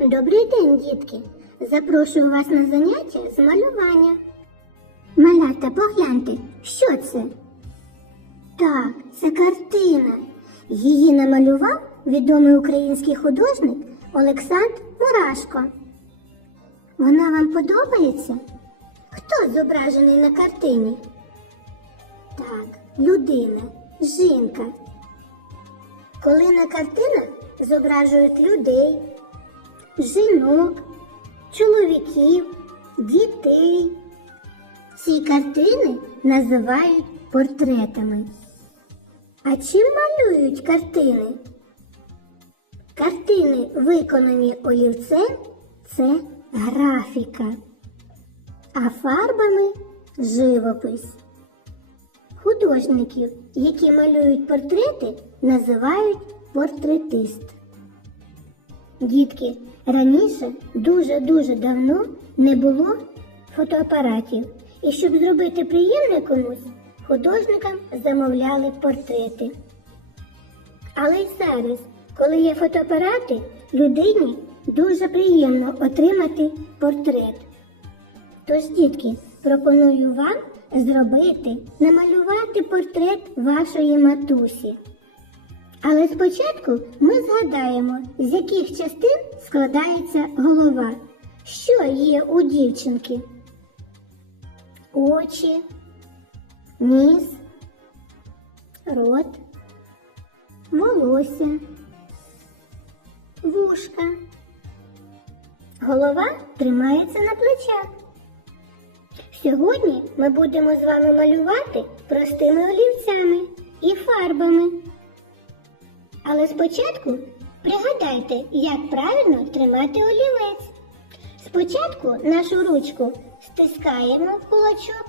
Добрий день, дітки! Запрошую вас на заняття з малювання. Малята, погляньте, що це? Так, це картина. Її намалював відомий український художник Олександр Мурашко. Вона вам подобається? Хто зображений на картині? Так, людина, жінка. Коли на картинах зображують людей, жінок, чоловіків, дітей. Ці картини називають портретами. А чим малюють картини? Картини, виконані олівцем, це графіка, а фарбами живопис. Художників, які малюють портрети, називають портретист. Дітки, раніше дуже-дуже давно не було фотоапаратів. І щоб зробити приємне комусь, художникам замовляли портрети. Але й зараз, коли є фотоапарати, людині дуже приємно отримати портрет. Тож, дітки, пропоную вам зробити, намалювати портрет вашої матусі. Але спочатку ми згадаємо, з яких частин складається голова, що є у дівчинки. Очі, ніс, рот, волосся, вушка. Голова тримається на плечах. Сьогодні ми будемо з вами малювати простими олівцями і фарбами. Але спочатку пригадайте, як правильно тримати олівець. Спочатку нашу ручку стискаємо в кулачок,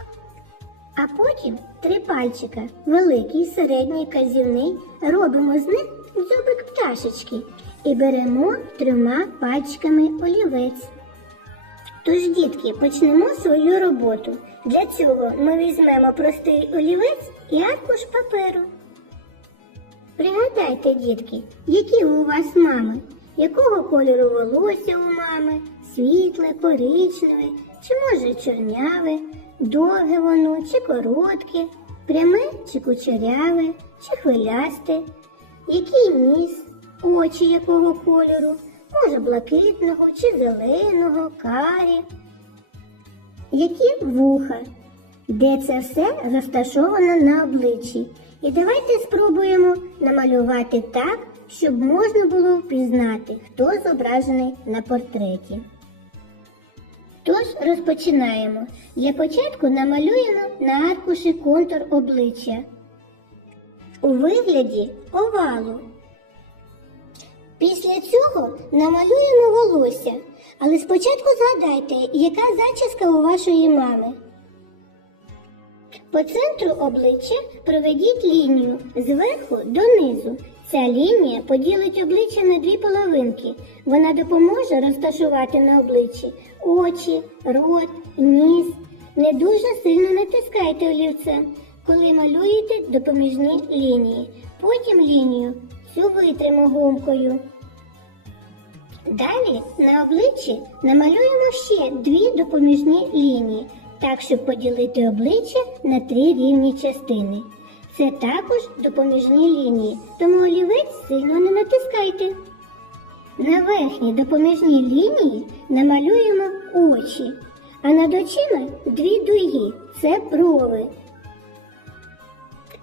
а потім три пальчика, великий, середній, казівний, робимо з них дзьобик пташечки і беремо трьома пальчиками олівець. Тож, дітки, почнемо свою роботу. Для цього ми візьмемо простий олівець і аркуш паперу. Пригадайте, дітки, які у вас мами, якого кольору волосся у мами, світле, коричневе, чи може чорняве, довге воно чи коротке, пряме чи кучеряве, чи хвилясте, який ніс, очі якого кольору, може блакитного чи зеленого, карі, які вуха, де це все розташовано на обличчі. І давайте спробуємо намалювати так, щоб можна було впізнати, хто зображений на портреті. Тож розпочинаємо. Для початку намалюємо на аркуші контур обличчя у вигляді овалу. Після цього намалюємо волосся, але спочатку згадайте, яка зачіска у вашої мами. По центру обличчя проведіть лінію зверху донизу. Ця лінія поділить обличчя на дві половинки. Вона допоможе розташувати на обличчі очі, рот, ніс. Не дуже сильно натискайте олівцем, коли малюєте допоміжні лінії. Потім лінію цю витримо гумкою. Далі на обличчі намалюємо ще дві допоміжні лінії, так, щоб поділити обличчя на три рівні частини. Це також допоміжні лінії, тому олівець сильно не натискайте. На верхній допоміжній лінії намалюємо очі, а над очима дві дуги це брови.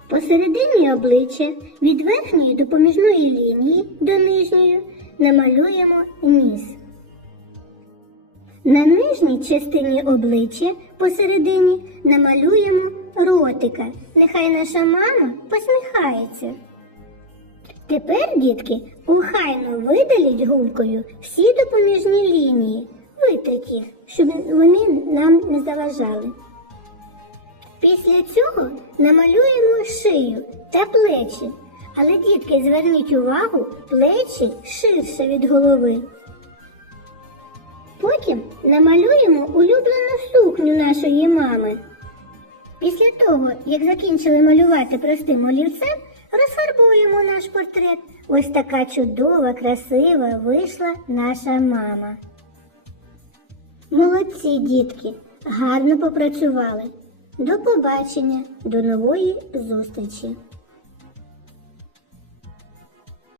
Посередині обличчя від верхньої допоміжної лінії до нижньої намалюємо ніс. На нижній частині обличчя посередині намалюємо ротика. Нехай наша мама посміхається. Тепер, дітки, охайно видаліть гумкою всі допоміжні лінії. Витріть їх, щоб вони нам не заважали. Після цього намалюємо шию та плечі. Але, дітки, зверніть увагу, плечі ширше від голови. Потім намалюємо улюблену сукню нашої мами. Після того, як закінчили малювати простим олівцем, розфарбуємо наш портрет Ось така чудова, красива вийшла наша мама. Молодці, дітки, гарно попрацювали. До побачення, до нової зустрічі!